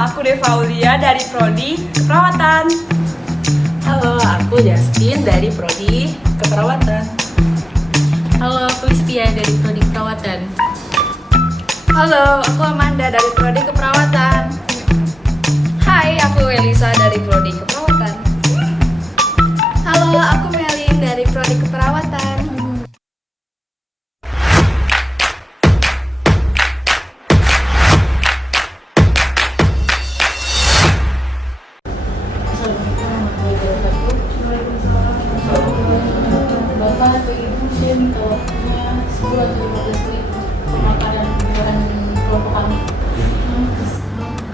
Nama aku Deva Aulia dari Prodi Keperawatan. Halo, aku Justin dari Prodi Keperawatan. Halo, aku Listia dari Prodi Keperawatan. Halo, aku Amanda dari Prodi Keperawatan. Hai, aku Elisa dari Prodi Keperawatan. Halo, aku Melin dari Prodi Keperawatan. Bapak atau Ibu, saya minta waktunya 10 atau 15 menit pemakaran pembuahan kelompok kami.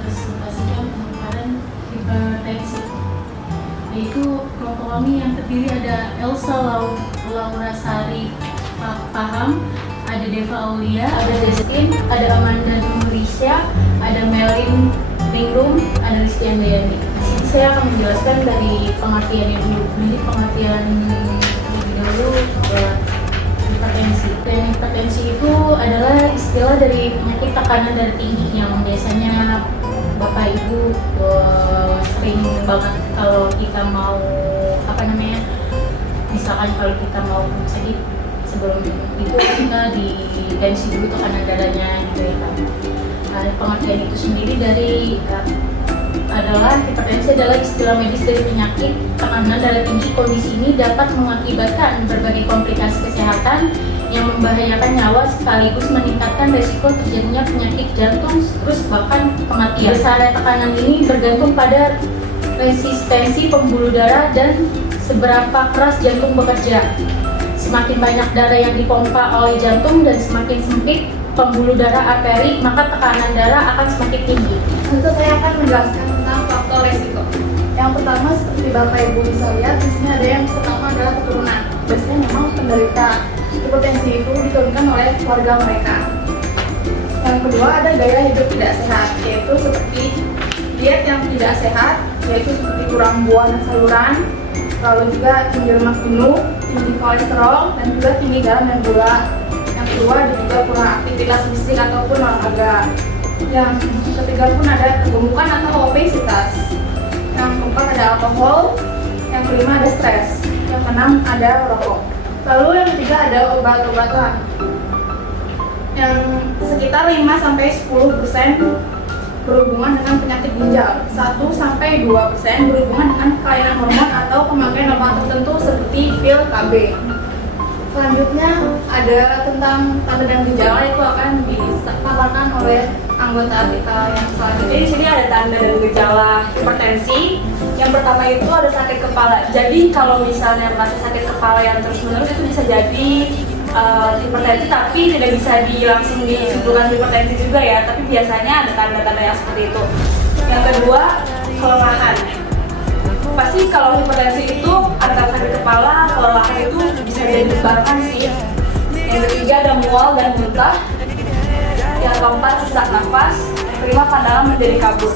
Presentasinya pemakaran hipertensi. Yaitu kelompok kami yang terdiri ada Elsa Laura Sari Paham, ada Deva Aulia, ada Justin, ada Amanda Nurisya, ada Melin Ringrum, ada Listian Dayani. Saya akan menjelaskan dari pengertiannya dulu. Jadi pengertian dulu hipertensi. Dan hipertensi itu adalah istilah dari penyakit tekanan darah tinggi yang biasanya Bapak Ibu sering banget kalau kita mau misalkan kalau kita mau sakit, sebelum itu kita di tensi dulu tekanan darahnya gitu ya kan. Pengertian itu sendiri dari adalah hipertensi adalah istilah medis dari penyakit tekanan darah tinggi. Kondisi ini dapat mengakibatkan berbagai komplikasi kesehatan yang membahayakan nyawa sekaligus meningkatkan risiko terjadinya penyakit jantung terus bahkan kematian. Besaran tekanan ini bergantung pada resistensi pembuluh darah dan seberapa keras jantung bekerja. Semakin banyak darah yang dipompa oleh jantung dan semakin sempit pembuluh darah arteri, maka tekanan darah akan semakin tinggi. Tentu saya akan menjelaskan tentang faktor resiko. Yang pertama, seperti Bapak Ibu bisa lihat, di sini ada yang pertama adalah keturunan. Biasanya memang penderita hipertensi itu diturunkan oleh keluarga mereka. Yang kedua ada gaya hidup tidak sehat, yaitu seperti diet yang tidak sehat, yaitu seperti kurang buah dan sayuran, lalu juga tinggi lemak jenuh, tinggi kolesterol, dan juga tinggi garam dan gula. Yang kedua ada juga kurang aktivitas fisik ataupun olahraga. Yang ketiga pun ada kegemukan atau obesitas. Yang keempat ada alkohol. Yang kelima ada stres. Yang keenam ada rokok. Lalu yang ketiga ada obat-obatan. Yang sekitar 5-10% berhubungan dengan penyakit ginjal, 1-2% berhubungan dengan kelainan hormon atau pemakaian obat tertentu seperti pil KB. Selanjutnya ada tentang tanda dan gejala, itu akan dipaparkan oleh anggota kita yang selanjutnya. Jadi di sini ada tanda dan gejala hipertensi. Yang pertama itu ada sakit kepala. Jadi kalau misalnya merasa sakit kepala yang terus-menerus itu bisa jadi hipertensi, tapi tidak bisa langsung disimpulkan hipertensi juga ya. Tapi biasanya ada tanda-tanda yang seperti itu. Yang kedua, kelelahan. Pasti kalau hipertensi itu antara sakit kepala, kelelahan itu bisa jadi berbarengan sih. Yang ketiga ada mual dan muntah. Yang keempat sesak nafas. Yang kelima pandangan menjadi kabut.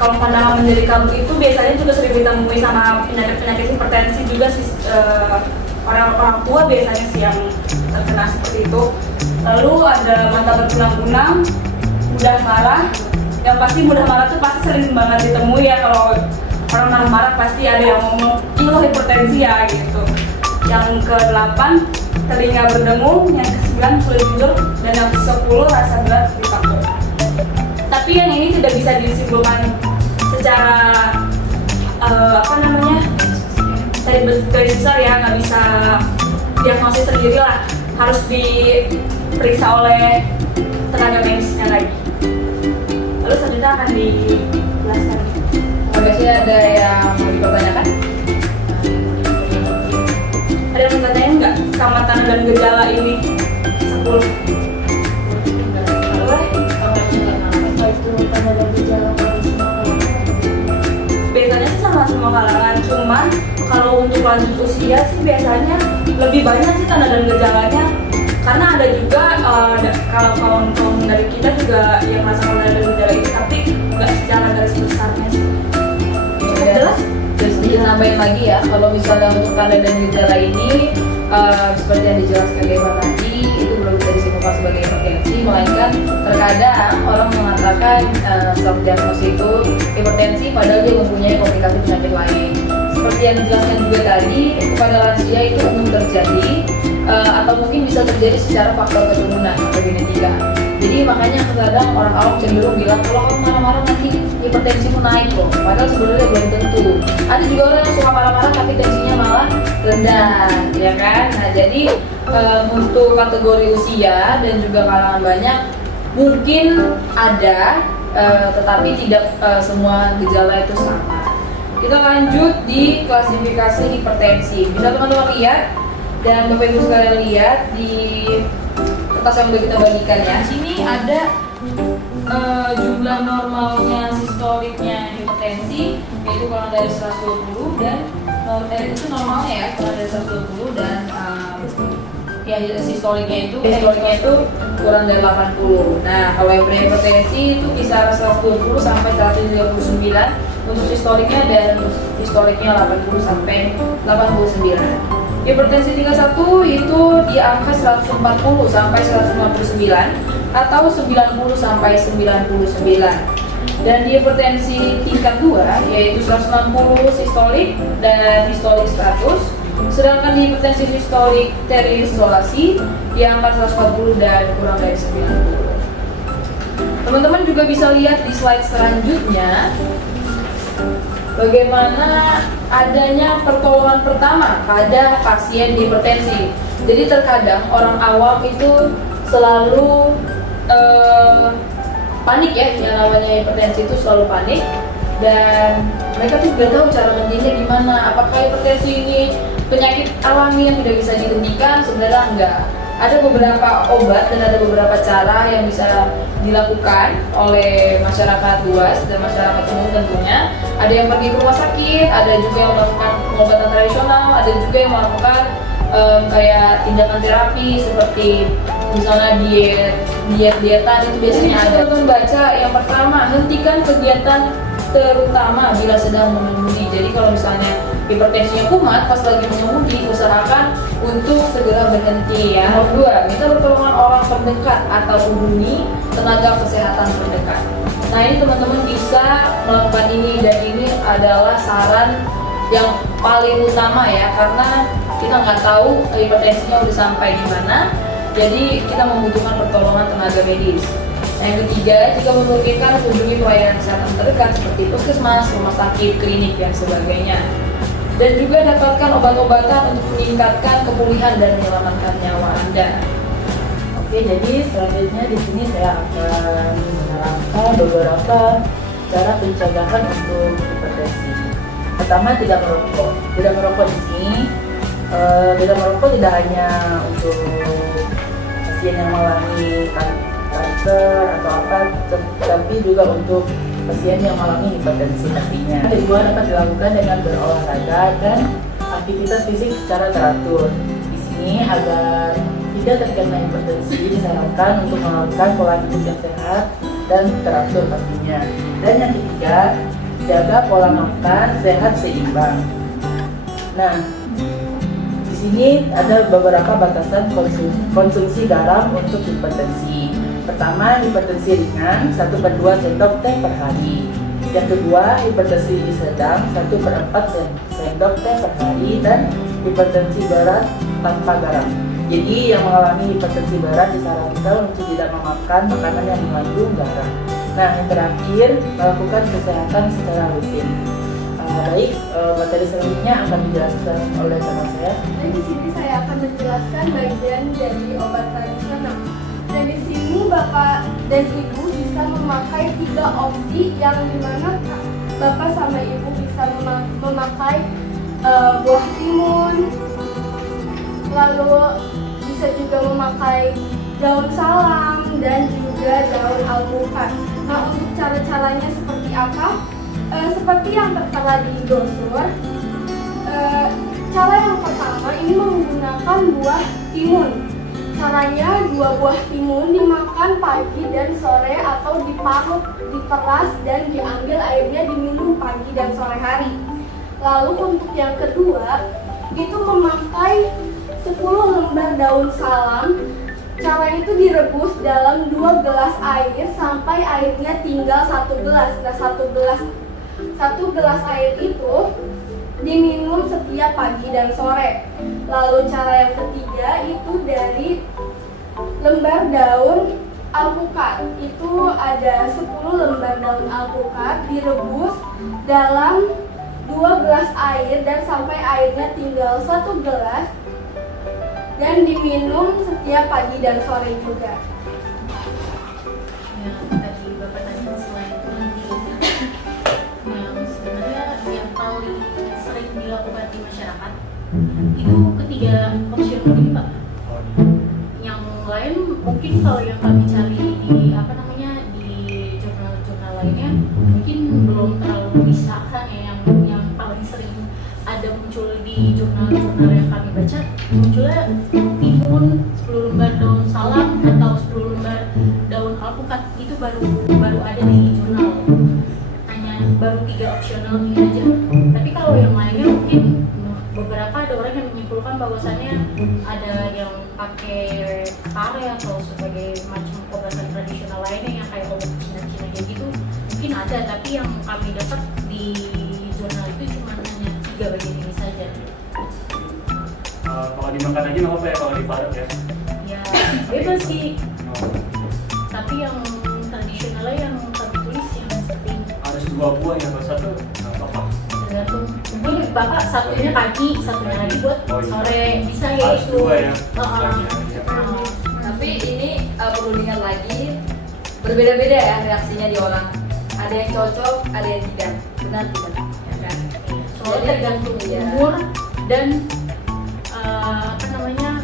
Kalau pandangan menjadi kabut itu biasanya juga sering ditemui sama penyakit hipertensi juga sih. Orang tua biasanya sih yang terkena seperti itu. Lalu ada mata berkunang-kunang, mudah marah. Yang pasti mudah marah tuh pasti sering banget ditemui ya. Kalau orang marah-marah pasti ada yang ngomong, "Ih, lo hipertensi ya," gitu. Yang ke-8 telinga berdengung. Yang ke-9 sulit tidur. Dan yang ke-10 rasa berat di paru. Tapi yang ini tidak bisa disimpulkan secara dari besar ya, nggak bisa diagnosis sendiri lah, harus diperiksa oleh tenaga medisnya lagi. Lalu selanjutnya akan dijelaskan. Biasanya ada yang mau dipertanyakan? Ada yang bertanya nggak sama tanda dan gejala ini? 10. Apa itu tanda dan gejala Biasanya sih sama semua kalangan, cuman kalau untuk lanjut usia sih biasanya lebih banyak sih tanda dan gejalanya. Karena ada juga kalau kawan-kawan dari kita juga yang merasakan tanda dan gejala itu, tapi nggak secara garis besarnya sih. Cukup jelas? Terus ditambahin lagi ya, kalau misalnya untuk tanda dan gejala ini seperti yang dijelaskan Dewa tadi, itu belum bisa disimpulkan sebagai hipertensi, melainkan terkadang orang mengatakan self diagnosis itu hipertensi padahal dia mempunyai komplikasi penyakit lain. Seperti yang dijelaskan juga tadi, pada lansia itu umum terjadi atau mungkin bisa terjadi secara faktor keturunan atau genetika. Jadi makanya kadang orang awam cenderung bilang kalau kamu marah-marah nanti hipertensimu naik loh. Padahal sebenarnya belum tentu. Ada juga orang yang suka marah-marah tapi tensinya malah rendah, ya kan? Nah jadi untuk kategori usia dan juga kalangan banyak mungkin ada, tetapi tidak semua gejala itu sama. Kita lanjut di klasifikasi hipertensi. Bisa teman-teman lihat dan Bapak Ibu sekalian lihat di kertas yang udah kita bagikan ya. Di sini ada jumlah normalnya sistoliknya hipertensi, yaitu kurang dari 120 dan itu normalnya ya, kurang dari 120 dan ya sistoliknya itu kurang dari 80. Nah kalau yang prehipertensi itu kisaran 120 sampai 139 untuk sistoliknya dan histoliknya 80 sampai 89. Hipertensi tingkat 1 itu di angka 140 sampai 159 atau 90 sampai 99. Dan di hipertensi tingkat 2 yaitu 160 sistolik dan histolik 100. Sedangkan di hipertensi sistolik terisolasi di angka 140 dan kurang dari 90. Teman-teman juga bisa lihat di slide selanjutnya bagaimana adanya pertolongan pertama pada pasien hipertensi. Jadi terkadang orang awam itu selalu panik ya, yang namanya hipertensi itu selalu panik dan mereka tuh nggak tahu cara ngertinya gimana. Apakah hipertensi ini penyakit alami yang tidak bisa dihentikan? Sebenarnya enggak. Ada beberapa obat dan ada beberapa cara yang bisa dilakukan oleh masyarakat luas dan masyarakat umum tentunya. Ada yang pergi ke rumah sakit, ada juga yang melakukan pengobatan tradisional, ada juga yang melakukan kayak tindakan terapi seperti misalnya dietan itu biasanya ada. Teman-teman baca yang pertama, hentikan kegiatan terutama bila sedang mengemudi. Jadi kalau misalnya hipertensinya kumat pas lagi mengemudi, usahakan untuk segera berhenti ya. Nomor 2, minta pertolongan orang terdekat atau hubungi tenaga kesehatan terdekat. Nah ini teman-teman bisa melakukan ini dan ini adalah saran yang paling utama ya, karena kita nggak tahu hipertensinya udah sampai di mana, jadi kita membutuhkan pertolongan tenaga medis. Nah, yang ketiga, jika memungkinkan kunjungi pelayanan kesehatan terdekat seperti puskesmas, rumah sakit, klinik dan sebagainya. Dan juga dapatkan obat-obatan untuk meningkatkan kepulihan dan menyelamatkan nyawa Anda. Oke, jadi selanjutnya di sini saya akan menerangkan beberapa cara pencegahan untuk hipertensi. Pertama, tidak merokok. Tidak merokok di sini, tidak merokok tidak hanya untuk pasien yang mengalami kanker atau apa, tapi juga untuk pasien yang mengalami hipertensi nantinya. Kedua, dapat dilakukan dengan berolahraga dan aktivitas fisik secara teratur. Di sini agar tidak terkena hipertensi disarankan untuk melakukan pola hidup yang sehat dan teratur pastinya. Dan yang ketiga, jaga pola makan sehat seimbang. Nah, di sini ada beberapa batasan konsumsi garam untuk hipertensi. Pertama, hipertensi ringan 1/2 sendok teh per hari. Yang kedua, hipertensi sedang 1/4 sendok teh per hari. Dan hipertensi berat tanpa garam. Jadi yang mengalami hipertensi berat disarankan untuk tidak memakan makanan yang mengandung garam. Nah, yang terakhir, melakukan kesehatan secara rutin. Baik, materi selanjutnya akan dijelaskan oleh teman saya. Dan di sini saya akan menjelaskan bagian dari obat tradisional. Dan di sini Bapak dan Ibu bisa memakai 3 opsi yang dimana Bapak sama Ibu bisa memakai buah timun, lalu bisa juga memakai daun salam dan juga daun alpukat. Nah, untuk cara-caranya seperti apa? Seperti yang tertera di brosur. Cara yang pertama ini menggunakan buah timun. Caranya 2 buah timun dimakan pagi dan sore atau diparut, diperas dan diambil airnya diminum pagi dan sore hari. Lalu untuk yang kedua itu memakai 10 lembar daun salam Caranya itu direbus dalam 2 gelas air sampai airnya tinggal 1 gelas. Nah, 1 gelas air itu diminum setiap pagi dan sore. Lalu cara yang ketiga itu dari lembar daun alpukat. Itu ada 10 lembar daun alpukat direbus dalam 2 gelas air dan sampai airnya tinggal 1 gelas dan diminum setiap pagi dan sore juga. Yang tadi Bapak tanya selain itu nanti yang sebenarnya yang paling sering dilakukan di masyarakat itu ketiga opsional ini Pak. Yang lain mungkin kalau yang kami cari di apa namanya di jurnal-jurnal lainnya mungkin belum terlalu bisa kan ya, yang paling sering ada muncul di jurnal-jurnal yang kami baca munculnya timun, 10 lembar daun salam atau 10 lembar daun alpukat. Itu baru ada di jurnal, hanya baru 3 opsional ini aja. Tapi kalau yang lainnya mungkin beberapa ada orang yang menyimpulkan bahwasannya ada yang pakai pare atau sebagai macam obatan tradisional lainnya yang kayak obat Cina-Cina kayak gitu mungkin ada, tapi yang kami dapat di jurnal itu cuma hanya 3 bagian ini saja. Kalau dimakan aja nggak apa-apa ya kalau diparut ya? Ya bebas sih, tapi yang tradisionalnya yang kami tulis yang seperti ini. Harus 2 buah ya, kalau 1 nggak apa-apa. Tergantung, mungkin Bapak satunya pagi, satunya lagi buat sore, bisa ya Harus itu. 2 ya? Iya. Tapi ini perlu diingat lagi, berbeda-beda ya reaksinya di orang. Ada yang cocok, ada yang tidak. Benar tidak? Ya kan? Soalnya tergantung Iya. umur dan apa namanya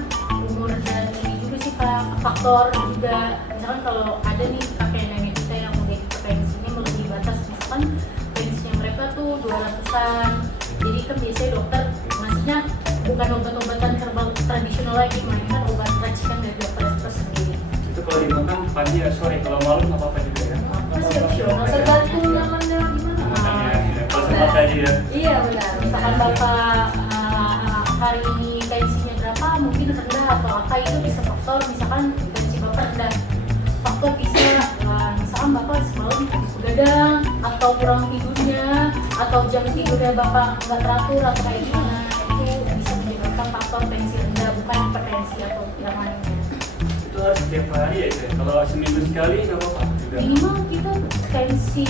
umur dan ini juga sih Pak, faktor juga. Misalkan kalau ada nih kakek nenek kita yang udah pensinya melebihi batas, misalkan pensinya mereka tuh 200-an, jadi kan biasanya dokter ngasihnya bukan obat-obatan herbal tradisional lagi, melainkan obat racikan dari dokter sendiri. Itu kalau dimakan pagi ya sore, kalau malam nggak apa-apa juga ya? Masih opsional, Tergantung nyamannya gimana. Makannya ya, kalau sempat aja ya. Iya benar. misalkan Bapak hari ini tensinya berapa, mungkin rendah atau apa, itu bisa faktor. Misalkan tensi Bapak rendah, faktor bisa misalkan Bapak semalam begadang atau kurang tidurnya atau jam tidurnya Bapak nggak teratur atau kayak gimana, itu bisa menyebabkan faktor tensi rendah, bukan hipertensi atau yang lainnya. Itu harus setiap hari ya itu ya? Kalau seminggu sekali nggak apa-apa juga? Minimal kita tensi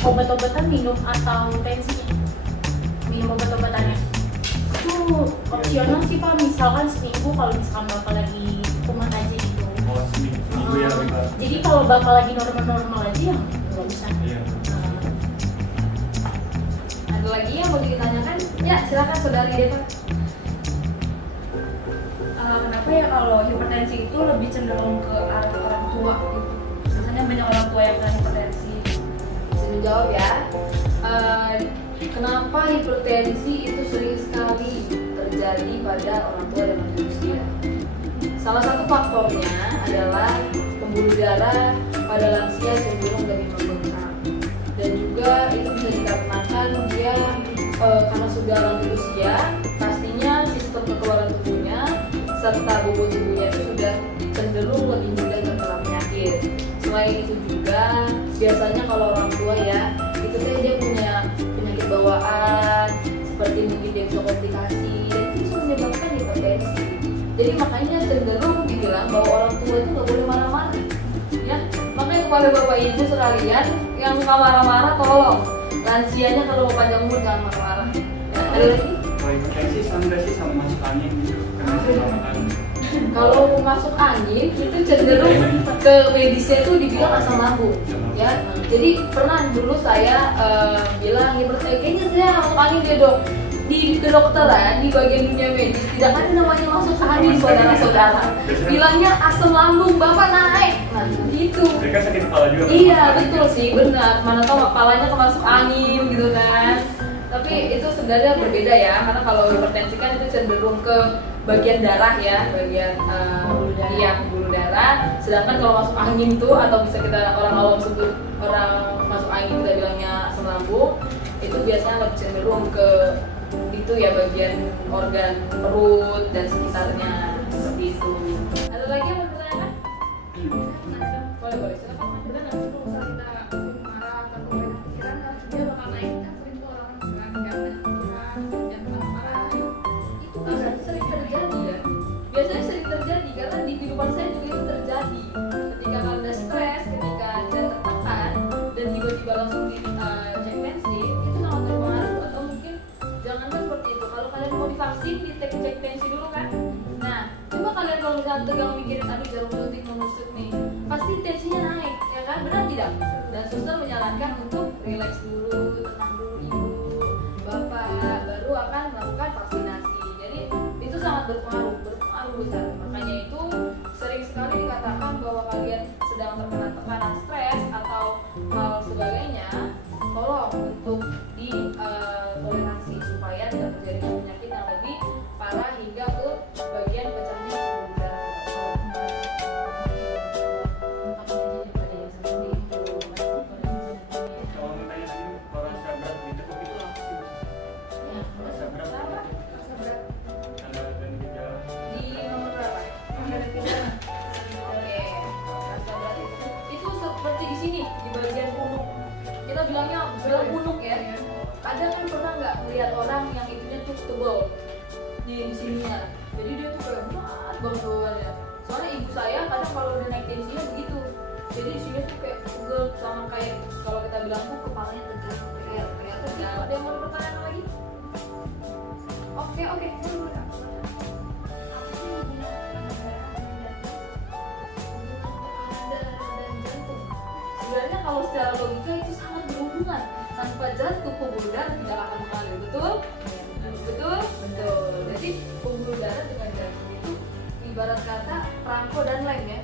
obat-obatan minum atau tensinya minum obat-obatannya itu opsional sih Pak. Misalkan seminggu kalau misalkan Bapak lagi kumat aja gitu. Oh, seminggu ya lebih baik. Jadi kalau Bapak lagi normal-normal aja ya nggak usah. Iya. Ada lagi yang mau ditanyakan? Ya silakan saudari Deva. Kenapa ya kalau hipertensi itu lebih cenderung ke arah orang tua gitu? Biasanya banyak orang tua yang kena hipertensi. Bisa dijawab ya. Kenapa hipertensi itu sering sekali terjadi pada orang tua dan lanjut usia? Salah satu faktornya adalah pembuluh darah pada lansia cenderung lebih membengkak, dan juga itu bisa dikarenakan dia karena sudah lanjut usia, pastinya sistem kekebalan tubuhnya serta bobot tubuhnya itu sudah cenderung lebih mudah terkena penyakit. Selain itu juga biasanya kalau orang tua ya itu kan dia punya penyakit bawaan seperti mungkin dia bisa komplikasi dan itu bisa menyebabkan hipertensi. Jadi makanya cenderung dibilang bahwa orang tua itu nggak boleh marah-marah ya. Makanya kepada bapak ibu sekalian yang suka marah-marah, tolong lansianya kalau mau panjang umur jangan marah-marah ya. Ada lagi? Kalau hipertensi sama nggak sih sama masuk angin gitu? Karena saya makan. Kalau masuk angin itu cenderung ke medisnya itu dibilang asam lambung ya. Jadi pernah dulu saya bilang kayaknya saya masuk angin deh dok. Di kedokteran di bagian dunia medis tidak ada namanya masuk angin saudara-saudara. Bilangnya asam lambung bapak naik. Nah gitu. Mereka sakit kepala juga. Iya betul sih, benar. Mana tahu kepalanya kemasuk angin gitu kan. Tapi itu sebenarnya berbeda ya, karena kalau hipertensi kan itu cenderung ke bagian darah ya, bagian pembuluh darah. Sedangkan kalau masuk angin tuh, atau bisa kita orang awam sebut orang masuk angin kita bilangnya asam lambung, itu biasanya lebih cenderung ke itu ya bagian organ perut dan sekitarnya. seperti itu. Ada lagi yang mau ditanyakan? Boleh, silakan. Benar nggak sih kalau misalnya kita sering marah atau banyak pikiran kan dia bakal naik kan sering tuh orang bilang jangan pikiran, jangan marah. Itu kan sering terjadi ya. Biasanya sering terjadi karena di kehidupan saya juga itu terjadi. Ketika Anda stres, ketika Anda tertekan dan tiba-tiba langsung cek tensi, itu sangat berpengaruh. Atau mungkin jangankan seperti itu. Kalau kalian mau divaksin, cek tensi dulu kan. Nah, coba kalian kalau misalnya tegang mikirin aduh jarum suntik menusuk nih, pasti tensinya naik, ya kan? Benar tidak? Dan suster menyarankan untuk relax dulu, tenang dulu ibu, bapak, baru akan melakukan vaksinasi. Jadi itu sangat berpengaruh besar. Makanya itu sering sekali dikatakan bahwa kalian sedang terkena tekanan stres atau hal sebagainya, tolong untuk ditoleransi supaya tidak terjadi penyakit yang lebih parah hingga ke bagian pecahnya pembuluh darah. Kalau misalnya tadi rasa berat ditekuk itu apa sih? Rasa berat tanda dan gejala. Di nomor berapa? Oke, rasa berat itu seperti di sini di bagian punuk. Kita bilangnya berat punuk ya. Ada kan pernah nggak melihat orang yang itunya tuh tebal di sininya. Jadi dia tuh kayak berat banget bawaannya. Soalnya ibu saya kadang kalau udah naik tensinya begitu. Jadi di sini tuh kayak pegel sama kayak kalau kita bilang tuh kepalanya tegak kayak tegak. Ada yang mau bertanya lagi? Oke. Sebenarnya kalau secara logika itu sangat berhubungan. Tanpa jantung pembuluh darah tidak akan mengalir, betul? Betul. Jadi pembuluh darah dengan jantung itu ibarat kata perangko dan lem ya.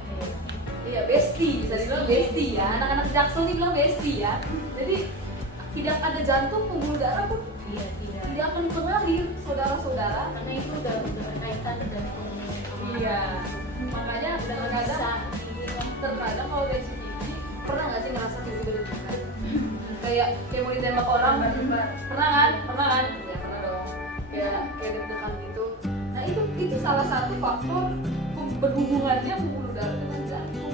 Iya, bestie, bisa dibilang bestie ya. Anak-anak Jaksel ini bilang bestie ya. Jadi tidak ada jantung pembuluh darah pun tidak akan mengalir, saudara-saudara. Karena itu udah berkaitan dengan Iya. Makanya terkadang kalau tensi tinggi, pernah nggak sih ngerasa tiba-tiba deg-degan? Kayak mau ditembak orang, pernah kan? Ya pernah dong. Kayak deg-degan gitu. Nah itu salah satu faktor berhubungannya pembuluh darah dengan jantung.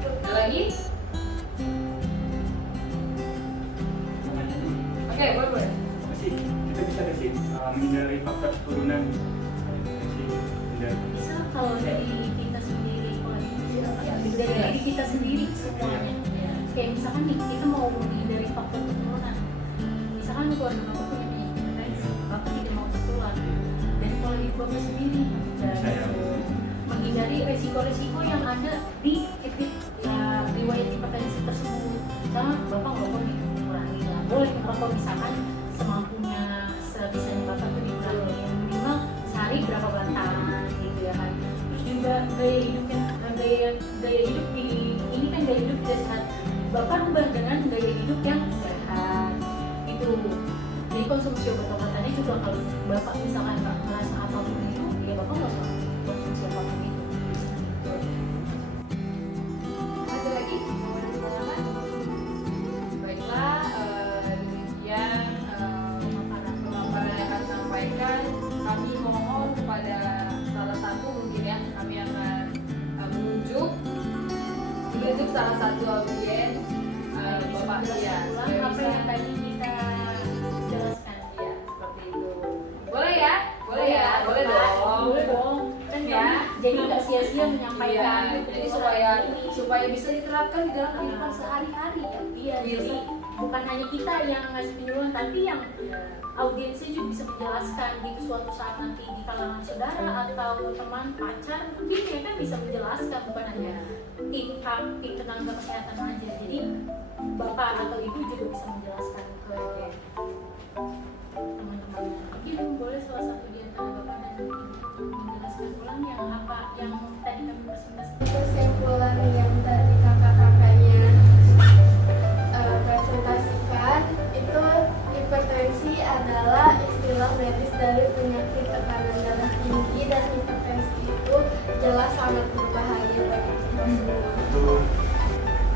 Ada lagi? Oke, boleh. Masih kita bisa nggak sih menghindari faktor turunan tensi dan bisa kalau dari kita sendiri, dari diri kita sendiri semuanya. Kayak misalkan nih kita mau menghindari faktor keturunan. Misalkan keluarga bapak punya penyakit hipertensi, bapak tidak mau tertular. Dan kalau ibu bapak sendiri menghindari resiko-resiko yang ada di riwayat hipertensi tersebut. Misalnya bapak ngerokok nih, kurangi lah. Boleh ngerokok misalkan semampunya, sebisanya bapak tuh dikurangi minimal sehari berapa batang gitu ya kan. Terus juga gaya hidup ini kan gaya hidup tidak sehat. Bapak rubah dengan gaya hidup yang sehat gitu. Jadi konsumsi obat-obatannya juga kalau bapak misalkan nggak merasa apapun itu, ya bapak nggak usah konsumsi apapun itu. Ada lagi? Mau ditanyakan? Baiklah, demikian pemaparan yang kami sampaikan. Kami mohon kepada salah satu mungkin ya, kami akan menunjuk salah satu audiens Bapak ya. Apa yang tadi kita jelaskan Ya, seperti itu. Boleh ya? Boleh dong. Boleh dong. Kan Ya. jadi nggak sia-sia menyampaikan. Iya, jadi supaya bisa diterapkan di dalam kehidupan sehari-hari ya. Iya, jadi bukan hanya kita yang ngasih penyuluhan, tapi yang audiensnya juga bisa menjelaskan gitu suatu saat nanti di kalangan saudara atau teman pacar mungkin ya kan bisa menjelaskan, bukan hanya tim tenaga kesehatan aja. Jadi bapak atau ibu juga bisa menjelaskan ke teman-temannya. Mungkin boleh salah satu di antara bapak dan ibu menjelaskan ulang yang apa yang tadi kami presentasikan. Kesimpulan yang dari kakak-kakaknya presentasikan itu hipertensi adalah istilah medis dari penyakit tekanan darah tinggi, dan hipertensi itu jelas sangat berbahaya bagi kita semua. itu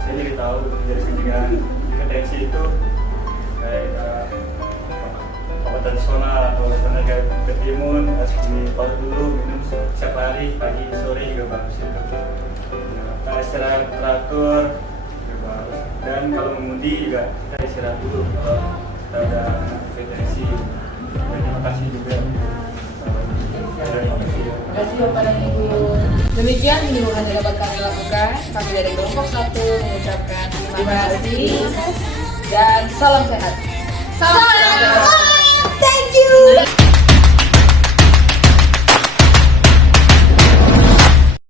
saya jadi tahu dari pencegahan hipertensi itu kayak obat tradisional atau obat tenaga ketimun harus dipotong dulu, minum setiap hari, pagi sore juga bagus itu. Nah, istirahat teratur juga bagus. Dan kalau mengundi juga kita istirahat dulu kalau kita udah kena hipertensi. Terima kasih juga. Terima kasih Bapak dan Ibu. Demikian penyuluhan yang dapat kami lakukan. Kami dari kelompok 1 mengucapkan terima kasih dan salam sehat. Salam sehat.